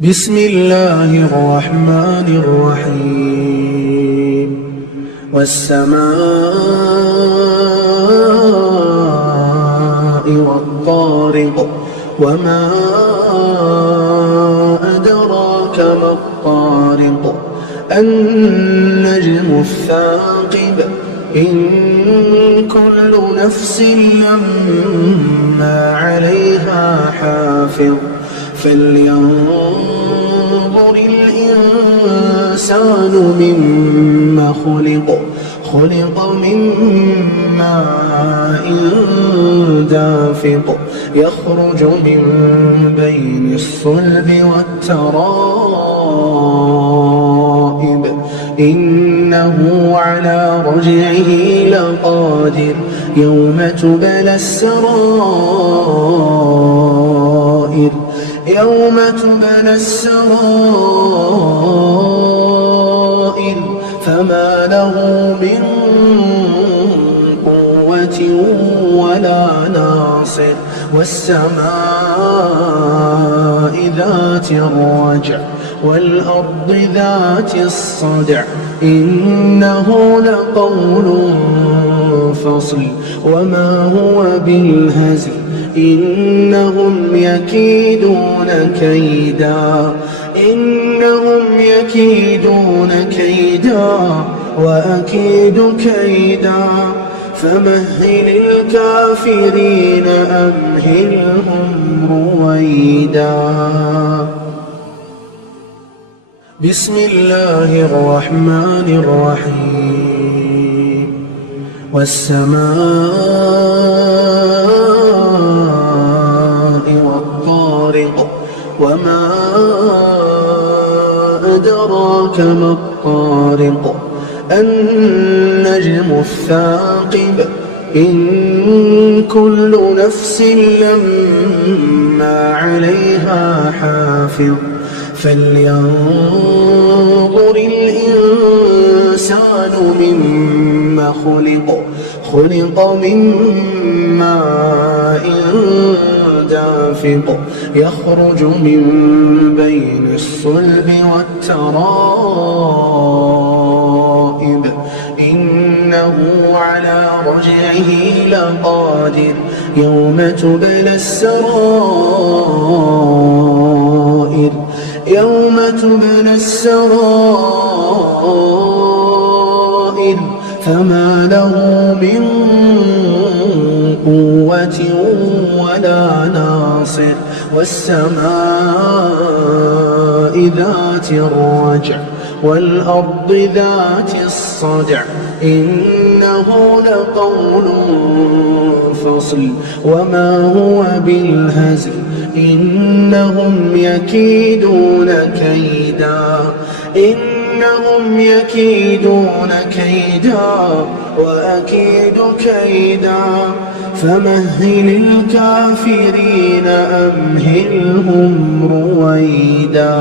بسم الله الرحمن الرحيم والسماء والطارق وما أدراك ما الطارق النجم الثاقب إن كل نفس لما عليها حافظ فلينظر الإنسان مما خلق من ماء دافق يخرج من بين الصلب والترائب إنه على رجعه لقادر يوم تبلى السرائر فما له من قوة ولا ناصر والسماء ذات الرجع والأرض ذات الصدع إنه لقول فصل وما هو بالهزل إنهم يكيدون كيدا وأكيد كيدا فمهل الكافرين أمهلهم رويدا. بسم الله الرحمن الرحيم والسماء والطارق وما أدراك ما الطارق النجم الثاقب إن كل نفس لما عليها حافظ فلينظر الإنسان مما خلق من ماء دافق يخرج من بين الصلب والترائب إنه على رجعه لقادر يوم تبلى السرائر فما له من قوة ولا ناصر والسماء ذات الرجع والأرض ذات الصدع إنه لقول فصل وما هو بالهزل إنهم يكيدون كيدا وأكيد كيدا فمهل الكافرين أمهلهم رويدا.